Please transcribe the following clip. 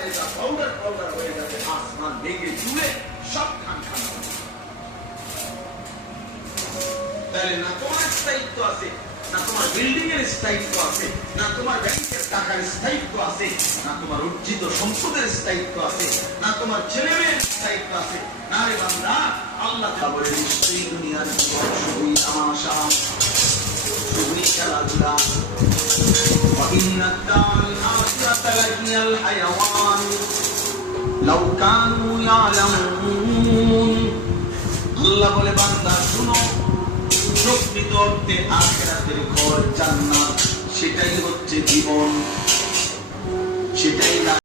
কলেজা powder powder হয়ে যাবে, আসমান ভেঙে চুলে সব খান খান হবে। তাহলে না তোমার স্থায়িত্ব আছে, না তোমার বিল্ডিং এর স্থায়িত্ব আছে, না তোমার ব্যাংকের টাকার স্থায়িত্ব আছে, না তোমার অর্জিত সম্পদের স্থায়িত্ব আছে, না তোমার ছেলে মেয়ের স্থায়িত্ব আছে। না রে বান্দা, আল্লাহ বলে নিশ্চয়ই দুনিয়ার জীবন শুধুই তামাশা, শুধুই খেলাধুলা। وإن الدار الآخرة لهي الحيوان لو كانوا يعلمون। আল্লাহ বলে বান্দা শুনো, প্রকৃত অর্থে আখিরাতের ঘর জান্নাত, সেটাই হচ্ছে জীবন, সেটাই